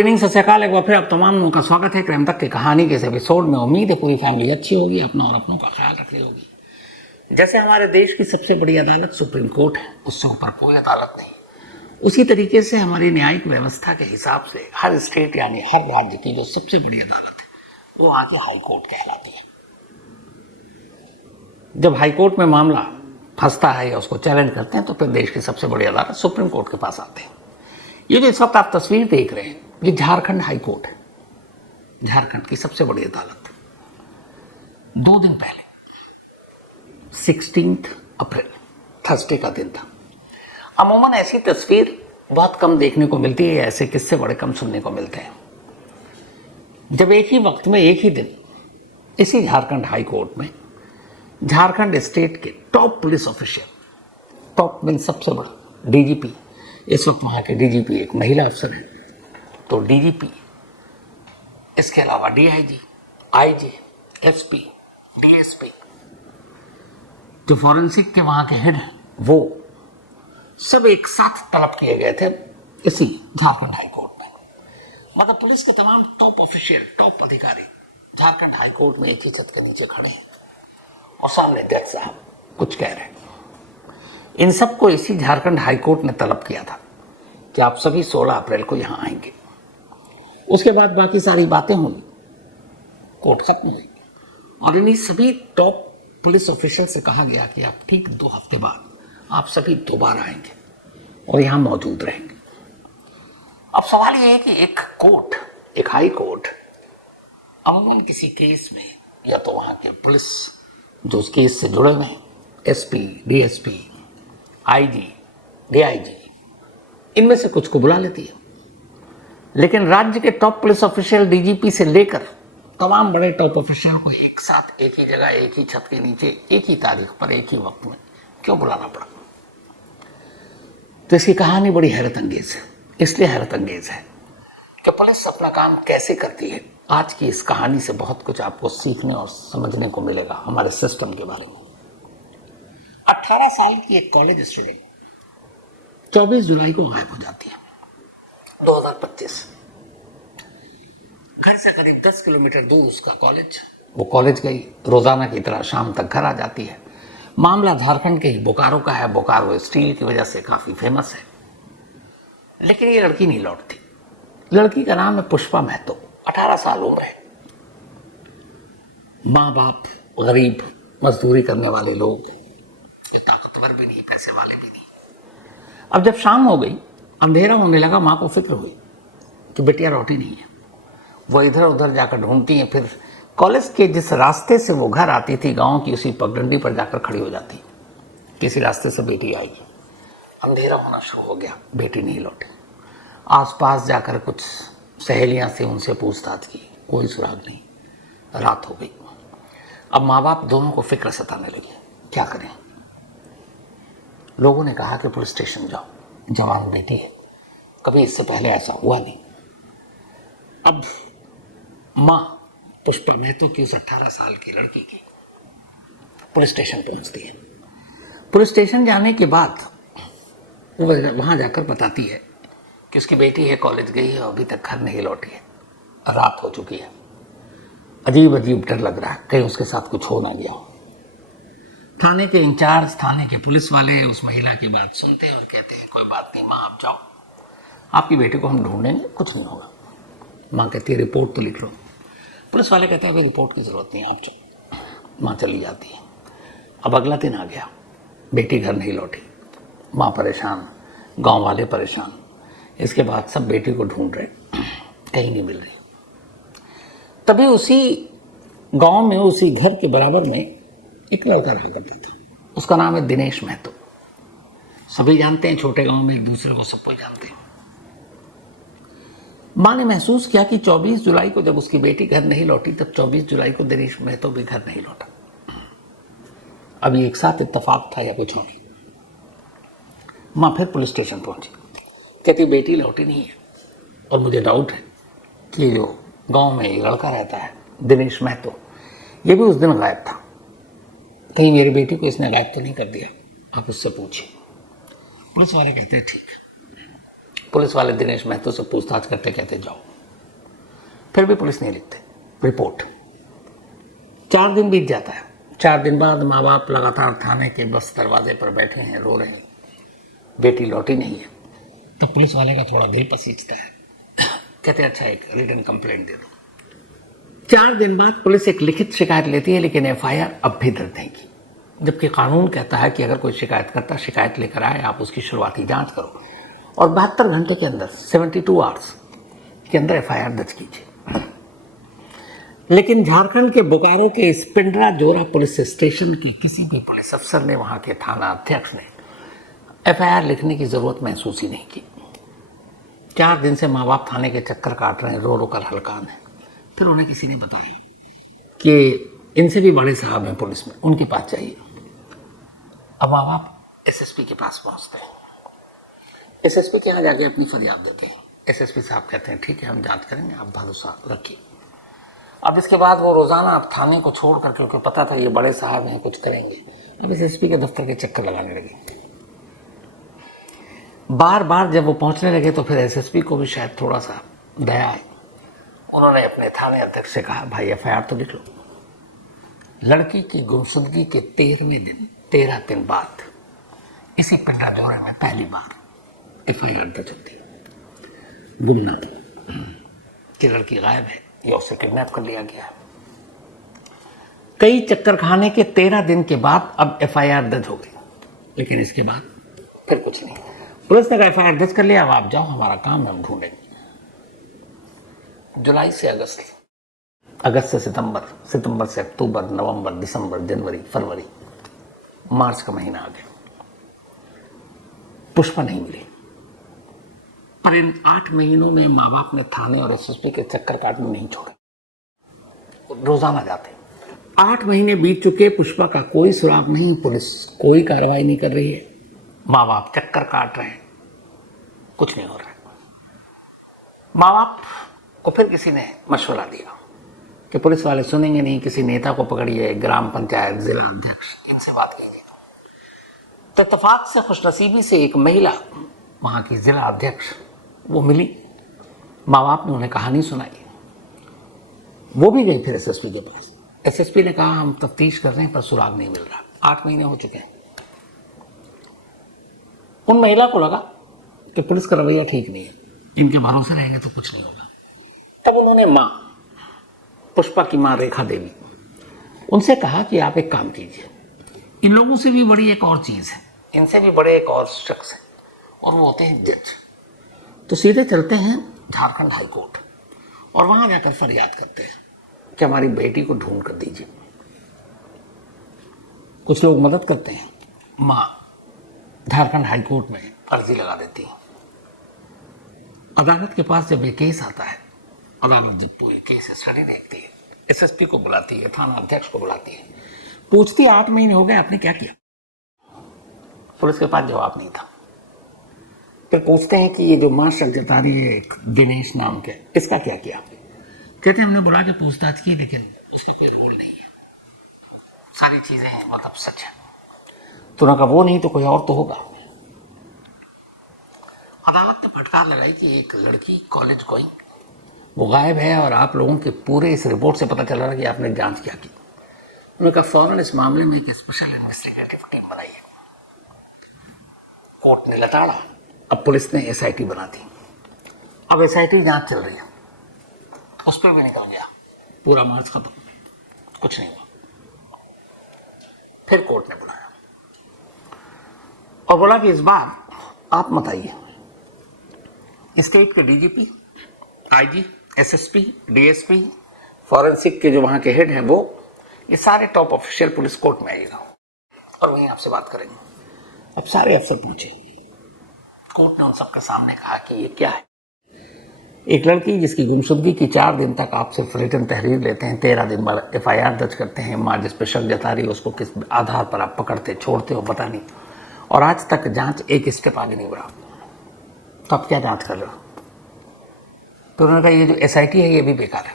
Evening, सत श्री अकाल। एक बार फिर आप तमाम लोगों का स्वागत है क्राइम तक की कहानी के इस एपिसोड में। उम्मीद है पूरी फैमिली अच्छी होगी, अपना और अपनों का ख्याल रख रही होगी। जैसे हमारे देश की सबसे बड़ी अदालत सुप्रीम कोर्ट है, उससे ऊपर कोई अदालत नहीं, उसी तरीके से हमारी न्यायिक व्यवस्था के हिसाब से हर स्टेट यानी हर राज्य की जो सबसे बड़ी अदालत है वो आके हाई कोर्ट कहलाती है। जब हाई कोर्ट में मामला फंसता है या उसको चैलेंज करते हैं तो फिर देश की सबसे बड़ी अदालत सुप्रीम कोर्ट के पास आते हैं। ये जो इस वक्त आप तस्वीर देख रहे हैं, ये झारखंड हाई कोर्ट है, झारखंड की सबसे बड़ी अदालत। 2 दिन पहले 16 अप्रैल थर्सडे का दिन था। अमूमन ऐसी तस्वीर बहुत कम देखने को मिलती है, ऐसे किस्से बड़े कम सुनने को मिलते हैं। जब एक ही वक्त में एक ही दिन इसी झारखंड हाई कोर्ट में झारखंड स्टेट के top police official, top mean सबसे बड़ा डीजीपी, इस वक्त वहां के डीजीपी एक महिला अफसर है, तो डीजीपी, इसके अलावा डीआईजी, आईजी, एसपी, डीएसपी, जो फॉरेंसिक के वहां के हेड हैं, वो सब एक साथ तलब किए गए थे इसी झारखंड हाई कोर्ट में। मतलब पुलिस के तमाम टॉप ऑफिशियल, टॉप अधिकारी झारखंड हाई कोर्ट में एक ही छत के नीचे खड़े हैं और सामने जज साहब कुछ कह रहे हैं। इन सबको इसी झारखंड हाई कोर्ट ने तलब किया था कि आप सभी 16 अप्रैल को यहां आएंगे। उसके बाद बाकी सारी बातें होंगी, कोर्ट खत्म हुई और इन्हीं सभी टॉप पुलिस ऑफिशियल से कहा गया कि आप ठीक 2 हफ्ते बाद आप सभी दोबारा आएंगे और यहां मौजूद रहेंगे। अब सवाल यह है कि एक कोर्ट, एक हाई कोर्ट, अमूमन किसी केस में या तो वहां के पुलिस जो उस केस से जुड़े हुए हैं, एसपी, डीएसपी, आईजी, डीआईजी, इनमें से कुछ को बुला लेती है। लेकिन राज्य के टॉप पुलिस ऑफिशियल, डीजीपी से लेकर तमाम बड़े टॉप ऑफिशियल को एक साथ, एक ही जगह, एक ही छत के नीचे, एक ही तारीख पर, एक ही वक्त में क्यों बुलाना पड़ा? तो इसकी कहानी बड़ी हैरत अंगेज है। इसलिए हैरत अंगेज है कि पुलिस अपना काम कैसे करती है। आज की इस कहानी से बहुत कुछ आपको सीखने और समझने को मिलेगा हमारे सिस्टम के बारे में। 18 साल की एक कॉलेज स्टूडेंट 24 जुलाई को गायब हो जाती है, 2025। घर से करीब 10 किलोमीटर दूर उसका कॉलेज। वो कॉलेज गई, रोजाना की तरह शाम तक घर आ जाती है। मामला झारखंड के ही बोकारो का है। बोकारो स्टील की वजह से काफी फेमस है। लेकिन ये लड़की नहीं लौटती। लड़की का नाम है पुष्पा महतो, 18 साल उम्र है। माँ बाप गरीब, मजदूरी करने वाले लोग, ये ताकतवर भी नहीं, पैसे वाले भी नहीं। अब जब शाम हो गई, अंधेरा होने लगा, माँ को फिक्र हुई कि बेटिया लौटी नहीं है। वो इधर उधर जाकर ढूंढती है, फिर कॉलेज के जिस रास्ते से वो घर आती थी, गांव की उसी पगडंडी पर जाकर खड़ी हो जाती। किसी रास्ते से बेटी आएगी। अंधेरा होना शुरू हो गया, बेटी नहीं लौटी। आसपास जाकर कुछ सहेलियां से उनसे पूछताछ की, कोई सुराग नहीं। रात हो गई। अब माँ बाप दोनों को फिक्र सताने लगी, क्या करें? लोगों ने कहा कि पुलिस स्टेशन जाओ, जवान बेटी है, कभी इससे पहले ऐसा हुआ नहीं। अब माँ पुष्पा महतो की उस 18 साल की लड़की की पुलिस स्टेशन पहुंचती है। पुलिस स्टेशन जाने के बाद वो वहां जाकर बताती है कि उसकी बेटी है, कॉलेज गई है, अभी तक घर नहीं लौटी है, रात हो चुकी है। अजीब अजीब डर लग रहा है, कहीं उसके साथ कुछ हो ना गया हो। थाने के इंचार्ज, थाने के पुलिस वाले उस महिला की बात सुनते हैं और कहते हैं कोई बात नहीं माँ, आप जाओ, आपकी बेटी को हम ढूंढेंगे, कुछ नहीं होगा। माँ कहती है रिपोर्ट तो लिख लो। पुलिस वाले कहते हैं अभी रिपोर्ट की जरूरत नहीं, आप जाओ। माँ चली जाती है। अब अगला दिन आ गया, बेटी घर नहीं लौटी। माँ परेशान, गांव वाले परेशान। इसके बाद सब बेटी को ढूंढ रहे, कहीं नहीं मिल रही। तभी उसी गांव में, उसी घर के बराबर में एक लड़का रहा करता था। उसका नाम है दिनेश महतो। सभी जानते हैं, छोटे गांव में एक दूसरे को सब कोई जानते हैं। माँ ने महसूस किया कि 24 जुलाई को जब उसकी बेटी घर नहीं लौटी, तब 24 जुलाई को दिनेश महतो भी घर नहीं लौटा। अभी एक साथ इत्तेफाक था या कुछ और। माँ फिर पुलिस स्टेशन पहुंची, कहती बेटी लौटी नहीं है और मुझे डाउट है कि जो गांव में एक लड़का रहता है दिनेश महतो, ये भी उस दिन गायब था। कहीं मेरी बेटी को इसने गायब तो नहीं कर दिया, आप उससे पूछिए। पुलिस वाले कहते हैं ठीक है। पुलिस वाले दिनेश महतो से पूछताछ करते, कहते जाओ। फिर भी पुलिस नहीं लिखते रिपोर्ट। 4 दिन बीत जाता है। 4 दिन बाद माँ बाप लगातार थाने के बस दरवाजे पर बैठे हैं, रो रहे हैं, बेटी लौटी नहीं है। तो पुलिस वाले का थोड़ा दिल पसीजता है, कहते अच्छा एक रिटन कंप्लेंट दे दो। 4 दिन बाद पुलिस एक लिखित शिकायत लेती है, लेकिन एफआईआर अब भी दर्ज नहीं की, जबकि कानून कहता है कि अगर कोई शिकायत करता शिकायत लेकर आए, आप उसकी शुरुआती जांच करो और 72 घंटे के अंदर 72 आवर्स के अंदर एफआईआर दर्ज कीजिए। लेकिन झारखंड के बोकारो के पिंडरा जोरा पुलिस स्टेशन के किसी भी पुलिस अफसर ने, वहां के थाना अध्यक्ष ने एफआईआर लिखने की जरूरत महसूस ही नहीं की। 4 दिन से माँ बाप थाने के चक्कर काट रहे हैं, रो रो कर हलकान है। फिर उन्हें किसी ने बताया कि इनसे भी बड़े साहब हैं पुलिस में, उनके पास चाहिए। अब माँ बाप एसएसपी के पास पहुंचते हैं। एसएसपी के यहाँ जाके अपनी फरियाद देते हैं। एसएसपी साहब कहते हैं ठीक है, हम जांच करेंगे, आप भरोसा रखिए। अब इसके बाद वो रोजाना अब थाने को छोड़ कर, क्योंकि पता था ये बड़े साहब हैं, कुछ करेंगे, अब एसएसपी के दफ्तर के चक्कर लगाने लगे। बार बार जब वो पहुंचने लगे तो फिर एसएसपी को भी शायद थोड़ा सा दया आई। उन्होंने अपने थाने अध्यक्ष से कहा भाई एफआईआर तो लिख लो। लड़की की गुमशुदगी के 13 दिन बाद इसी पिंडरा जोरे में पहली बार एफआईआर दर्ज होती है। गुमनाम कि लड़की गायब है या उसे किडनैप कर लिया गया है। कई चक्कर खाने के 13 दिन के बाद अब एफआईआर दर्ज हो गई, लेकिन इसके बाद फिर कुछ नहीं। पुलिस ने कहा एफआईआर दर्ज कर लिया, अब आप जाओ, हमारा काम है, हम ढूंढेंगे। जुलाई से अगस्त, अगस्त से सितंबर, सितंबर से अक्टूबर, नवंबर, दिसंबर, जनवरी, फरवरी, मार्च का महीना आ गया। पुष्पा नहीं मिली। पर इन 8 महीनों में माँ बाप ने थाने और एसएसपी के चक्कर काटने नहीं छोड़े, रोजाना जाते। 8 महीने बीत चुके, पुष्पा का कोई सुराग नहीं, पुलिस कोई कार्रवाई नहीं कर रही है, माँ बाप चक्कर काट रहे हैं, कुछ नहीं हो रहा है। माँ बाप को फिर किसी ने मशवरा दिया कि पुलिस वाले सुनेंगे नहीं, किसी नेता को पकड़िए, ग्राम पंचायत, जिला अध्यक्ष, इनसे बात कीजिए। तो इत्तेफाक से, खुशनसीबी से एक महिला, वहां की जिला अध्यक्ष, वो मिली। माँ बाप ने उन्हें कहानी सुनाई। वो भी गई फिर एसएसपी के पास। एसएसपी ने कहा हम तफ्तीश कर रहे हैं पर सुराग नहीं मिल रहा। 8 महीने हो चुके हैं। उन महिला को लगा कि पुलिस का रवैया ठीक नहीं है, इनके भरोसे रहेंगे तो कुछ नहीं होगा। तब उन्होंने माँ, पुष्पा की माँ रेखा देवी, उनसे कहा कि आप एक काम कीजिए, इन लोगों से भी बड़ी एक और चीज है, इनसे भी बड़े एक और शख्स है, और वो होते हैं जज। तो सीधे चलते हैं झारखंड हाई कोर्ट और वहां जाकर फरियाद करते हैं कि हमारी बेटी को ढूंढ कर दीजिए। कुछ लोग मदद करते हैं। माँ झारखंड हाई कोर्ट में अर्जी लगा देती है। अदालत के पास जब ये केस आता है, अदालत जब पूरी केस स्टडी देखती है, एसएसपी को बुलाती है, थाना अध्यक्ष को बुलाती है, पूछती है 8 महीने हो गए, आपने क्या किया? पुलिस के पास जवाब नहीं था। फिर पूछते हैं कि ये जो मां शक जता रही है, एक दिनेश नाम के, इसका क्या किया? कहते हैं हमने बुला के पूछताछ की, लेकिन उसका कोई रोल नहीं है, सारी चीजें मतलब सच है। तो उन्होंने कहा वो नहीं तो कोई और तो होगा। अदालत ने फटकार लगाई कि एक लड़की कॉलेज गोइंग, वो गायब है और आप लोगों के पूरे इस रिपोर्ट से पता चल रहा है कि आपने जांच क्या की। उन्होंने कहा फौरन इस मामले में एक स्पेशल इन्वेस्टिगेटिव टीम बनाई है। कोर्ट ने लताड़ा। अब पुलिस ने एसआईटी बना दी। अब एसआईटी जांच चल रही है, उस पर भी निकल गया। पूरा मार्च खत्म, कुछ नहीं हुआ। फिर कोर्ट ने बुलाया और बोला कि इस बार आप मत आइए। स्टेट के DGP, IG, SSP, DSP, forensic के जो वहां के हेड हैं, वो ये सारे टॉप ऑफिशियल पुलिस कोर्ट में आइएगा और वहीं आपसे बात करेंगे। अब सारे अफसर पहुंचे। कोर्ट ने उन सबके सामने कहा कि ये क्या है। एक लड़की जिसकी गुमशुदगी की 4 दिन तक आप सिर्फ रिटन तहरीर लेते हैं, 13 दिन बाद एफआईआर दर्ज करते हैं, माँ जिस पर शक जता रही है उसको किस आधार पर आप पकड़ते छोड़ते हो पता नहीं, और आज तक जांच एक स्टेप आगे नहीं बढ़ा, तो आप क्या जांच कर रहे हो? तो उन्होंने कहा ये जो एसआईटी है ये भी बेकार है,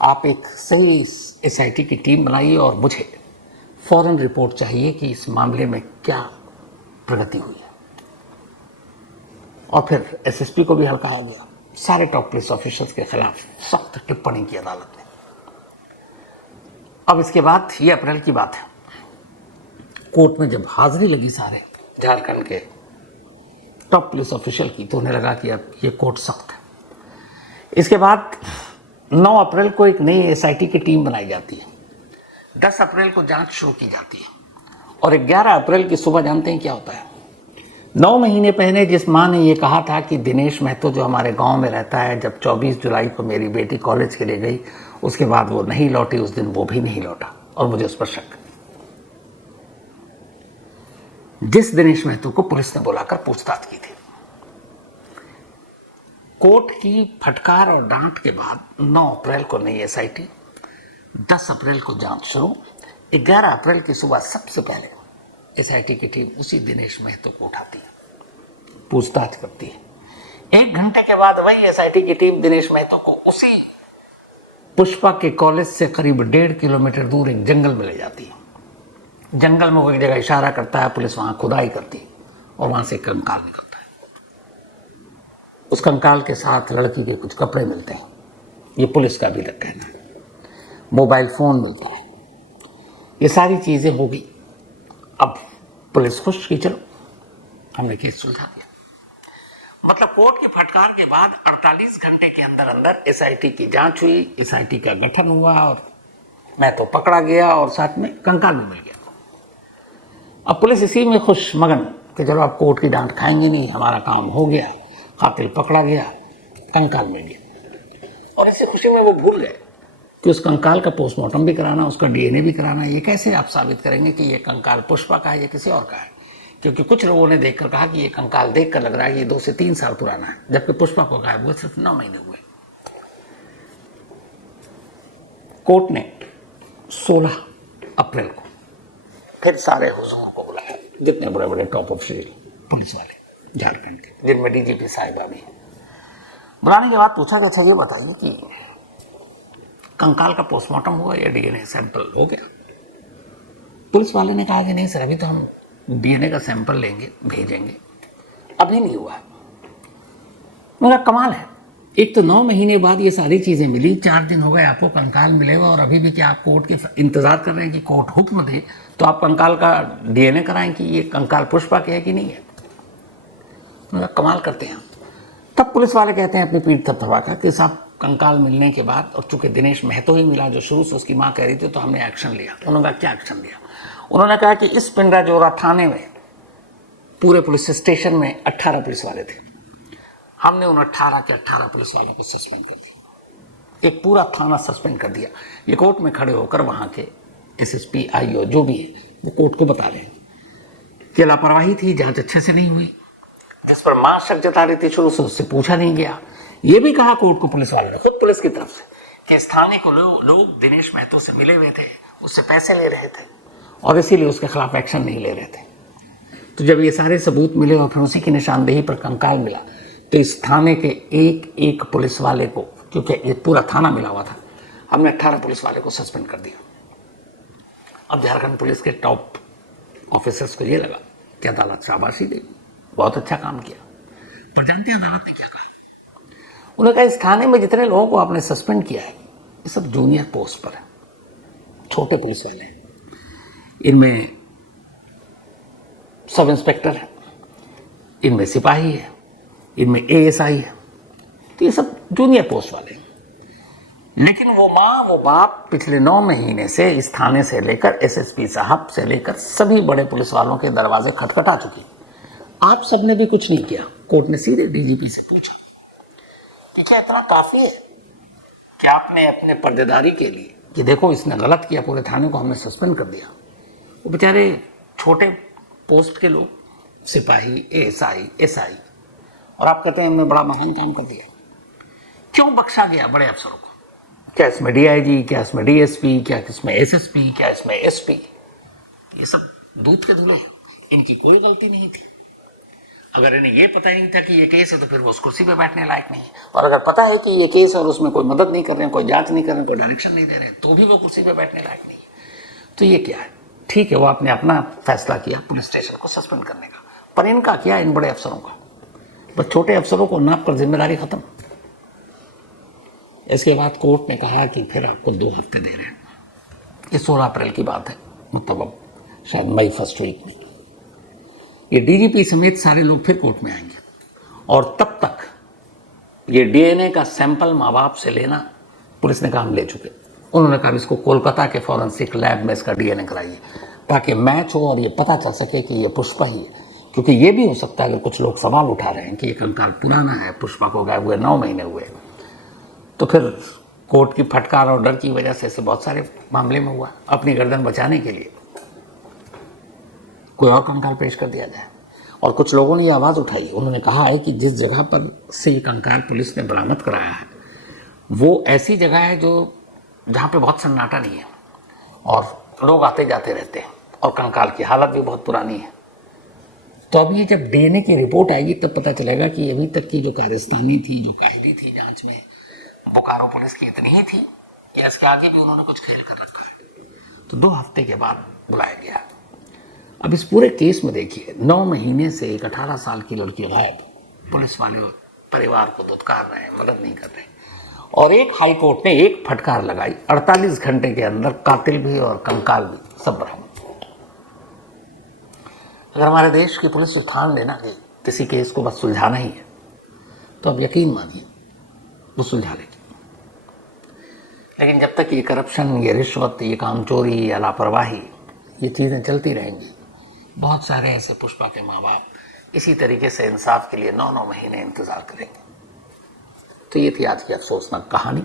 आप एक सही एसआईटी की टीम बनाइए और मुझे फौरन रिपोर्ट चाहिए कि इस मामले में क्या प्रगति हुई है। और फिर एसएसपी को भी हल्का हो गया, सारे टॉप पुलिस ऑफिसर्स के खिलाफ सख्त टिप्पणी की अदालत ने। अब इसके बाद ये अप्रैल की बात है, कोर्ट में जब हाजिरी लगी सारे झारखंड के टॉप पुलिस ऑफिशियल की, तो उन्हें लगा कि अब ये कोर्ट सख्त है। इसके बाद 9 अप्रैल को एक नई एसआईटी की टीम बनाई जाती है, 10 अप्रैल को जांच शुरू की जाती है और 11 अप्रैल की सुबह जानते हैं क्या होता है? 9 महीने पहले जिस माँ ने ये कहा था कि दिनेश महतो जो हमारे गांव में रहता है, जब 24 जुलाई को मेरी बेटी कॉलेज के लिए गई, उसके बाद वो नहीं लौटी, उस दिन वो भी नहीं लौटा और मुझे उस पर शक। जिस दिनेश महतो को पुलिस ने बुलाकर पूछताछ की थी, कोर्ट की फटकार और डांट के बाद 9 अप्रैल को नई एसआईटी, 10 अप्रैल को जांच शुरू, 11 अप्रैल की सुबह सबसे पहले एसआईटी की टीम उसी दिनेश महतो को उठाती है, पूछताछ करती है। 1 घंटे के बाद वही एसआईटी की टीम दिनेश महतो को उसी पुष्पा के कॉलेज से करीब 1.5 किलोमीटर दूर एक जंगल में ले जाती है। जंगल में वो एक जगह इशारा करता है, पुलिस वहां खुदाई करती है और वहां से कंकाल निकलता है। उस कंकाल के साथ लड़की के कुछ कपड़े मिलते हैं, ये पुलिस का भी कहना है। मोबाइल फोन मिलते हैं, ये सारी चीजें हो गई। अब पुलिस खुश की चलो हमने केस सुलझा दिया। मतलब कोर्ट की फटकार के बाद 48 घंटे के अंदर अंदर एसआईटी की जांच हुई, एसआईटी का गठन हुआ और मैं तो पकड़ा गया और साथ में कंकाल भी मिल गया। अब पुलिस इसी में खुश मगन कि चलो आप कोर्ट की डांट खाएंगे नहीं, हमारा काम हो गया, कातिल पकड़ा गया, कंकाल मिल गया। और इसी खुशी में वो भूल गए कि उस कंकाल का पोस्टमार्टम भी कराना, उसका डीएनए भी कराना। ये कैसे आप साबित करेंगे कि ये कंकाल पुष्पा का है या किसी और का है? क्योंकि कुछ लोगों ने देखकर कहा कि ये कंकाल देखकर लग रहा है कि ये 2 से 3 साल पुराना है, जबकि पुष्पा को गायब हुए सिर्फ 9 महीने हुए। कोर्ट ने 16 अप्रैल को फिर सारे हुजूरों को बुलाया, जितने बड़े बड़े टॉप ऑफिशियल पुलिस वाले झारखंड के, जिनमें डीजीपी साहिबा भी। बुलाने के बाद पूछा कि अच्छा ये बताइए कि कंकाल का पोस्टमार्टम हुआ या डीएनए सैंपल हो गया? पुलिस वाले ने कहा कि नहीं सर, अभी तो हम डीएनए का सैंपल लेंगे, भेजेंगे, अभी नहीं हुआ। मेरा कमाल है, एक तो 9 महीने बाद ये सारी चीजें मिली, 4 दिन हो गए आपको कंकाल मिलेगा और अभी भी क्या आप कोर्ट के इंतजार कर रहे हैं कि कोर्ट हुक्म दे तो आप कंकाल का डीएनए कराएं कि ये कंकाल पुष्पा के है कि नहीं है? मेरा कमाल करते हैं। तब पुलिस वाले कहते हैं अपनी पीठ थपथपाकर कि साहब कंकाल मिलने के बाद, और चूंकि दिनेश महतो ही मिला जो शुरू से उसकी मां कह रही थी, तो हमने एक्शन लिया। उन्होंने क्या एक्शन लिया? उन्होंने कहा कि इस पिंडराजोरा थाने में पूरे पुलिस स्टेशन में 18 पुलिस वाले थे, हमने उन 18 के 18 पुलिस वालों को सस्पेंड कर दिया। एक पूरा थाना सस्पेंड कर दिया। ये कोर्ट में खड़े होकर वहां के एसएसपी आईओ जो भी है वो कोर्ट को बता रहे हैं कि लापरवाही थी, जांच अच्छे से नहीं हुई, जिस पर मां शक जता रही थी शुरू से उससे पूछा नहीं गया। ये भी कहा कोर्ट को पुलिस वाले ने, खुद पुलिस की तरफ से, कि स्थानीय को लोग दिनेश महतो से मिले हुए थे, उससे पैसे ले रहे थे और इसीलिए उसके खिलाफ एक्शन नहीं ले रहे थे। तो जब ये सारे सबूत मिले और फिर उसी की निशानदेही पर कंकाल मिला, तो इस थाने के एक एक पुलिस वाले को, क्योंकि ये पूरा थाना मिला हुआ था, हमने 18 पुलिस वाले को सस्पेंड कर दिया। अब झारखंड पुलिस के टॉप ऑफिसर्स को ये लगा कि अदालत शाबाशी देगी, बहुत अच्छा काम किया। पर जानते हैं अदालत ने क्या कहा? उन्होंने कहा इस थाने में जितने लोगों को आपने सस्पेंड किया है ये सब जूनियर पोस्ट पर है, छोटे पुलिस वाले हैं। इनमें सब इंस्पेक्टर है, इनमें सिपाही है, इनमें एएसआई है, तो ये सब जूनियर पोस्ट वाले हैं। लेकिन वो माँ वो बाप पिछले 9 महीने से इस थाने से लेकर एसएसपी साहब से लेकर सभी बड़े पुलिस वालों के दरवाजे खटखटा चुकी। आप सबने भी कुछ नहीं किया। कोर्ट ने सीधे डीजीपी से पूछा कि क्या इतना काफी है कि आपने अपने पर्देदारी के लिए कि देखो इसने गलत किया, पूरे थाने को हमने सस्पेंड कर दिया, वो बेचारे छोटे पोस्ट के लोग, सिपाही, एएसआई, एसआई, और आप कहते हैं हमने बड़ा महान काम कर दिया। क्यों बख्शा गया बड़े अफसरों को? क्या इसमें डीआईजी, क्या इसमें डीएसपी, क्या इसमें एसएसपी, क्या इसमें एसपी? ये सब दूध के धुले, इनकी कोई गलती नहीं थी। अगर इन्हें ये पता ही नहीं था कि ये केस है तो फिर वो उस कुर्सी पे बैठने लायक नहीं है, और अगर पता है कि ये केस है और उसमें कोई मदद नहीं कर रहे हैं, कोई जांच नहीं कर रहे हैं, कोई डायरेक्शन नहीं दे रहे हैं, तो भी वो कुर्सी पे बैठने लायक नहीं है। तो ये क्या है? ठीक है, वो आपने अपना फैसला किया पुलिस स्टेशन को सस्पेंड करने का, पर इनका क्या, इन बड़े अफसरों का? बस छोटे अफसरों को नाप कर जिम्मेदारी खत्म। इसके बाद कोर्ट ने कहा कि फिर आपको 2 हफ्ते दे रहे हैं। ये 16 अप्रैल की बात है, मतलब अब शायद मई फर्स्ट वीक में। ये डीजीपी समेत सारे लोग फिर कोर्ट में आएंगे और तब तक ये डीएनए का सैंपल माँ बाप से लेना पुलिस ने कहा हम ले चुके। उन्होंने कहा इसको कोलकाता के फॉरेंसिक लैब में इसका डीएनए कराइए ताकि मैच हो और ये पता चल सके कि ये पुष्पा ही है। क्योंकि ये भी हो सकता है, अगर कुछ लोग सवाल उठा रहे हैं कि ये कंकाल पुराना है, पुष्पा को गायब हुए 9 महीने हुए, तो फिर कोर्ट की फटकार और डर की वजह से ऐसे बहुत सारे मामले में हुआ। अपनी गर्दन बचाने के लिए कोई और कंकाल पेश कर दिया जाए। और कुछ लोगों ने ये आवाज़ उठाई, उन्होंने कहा है कि जिस जगह पर से ये कंकाल पुलिस ने बरामद कराया है वो ऐसी जगह है जो जहाँ पे बहुत सन्नाटा नहीं है और लोग आते जाते रहते हैं और कंकाल की हालत भी बहुत पुरानी है। तो अब ये जब डीएनए की रिपोर्ट आएगी तब पता चलेगा कि अभी तक की जो कारस्तानी थी, जो कायदी थी जांच में, बोकारो पुलिस की इतनी ही थी या इसके आगे भी उन्होंने कुछ खेल कर रखा है। तो 2 हफ्ते के बाद बुलाया गया। अब इस पूरे केस में देखिए 9 महीने से एक 18 साल की लड़की गायब, पुलिस वाले परिवार को दुत्कार रहे हैं, मदद नहीं कर रहे, और एक हाई कोर्ट ने एक फटकार लगाई, 48 घंटे के अंदर कातिल भी और कंकाल भी सब बरामद। अगर हमारे देश की पुलिस ठान लेना कि किसी केस को बस सुलझाना ही है तो अब यकीन मानिए वो सुलझा लेगी। लेकिन जब तक ये करप्शन, ये रिश्वत, ये कामचोरी या लापरवाही, ये चीज़ें चलती रहेंगी, बहुत सारे ऐसे पुष्पा के माँ बाप इसी तरीके से इंसाफ के लिए 9-9 महीने इंतजार करेंगे। तो ये थी आज की अफसोसनाक कहानी।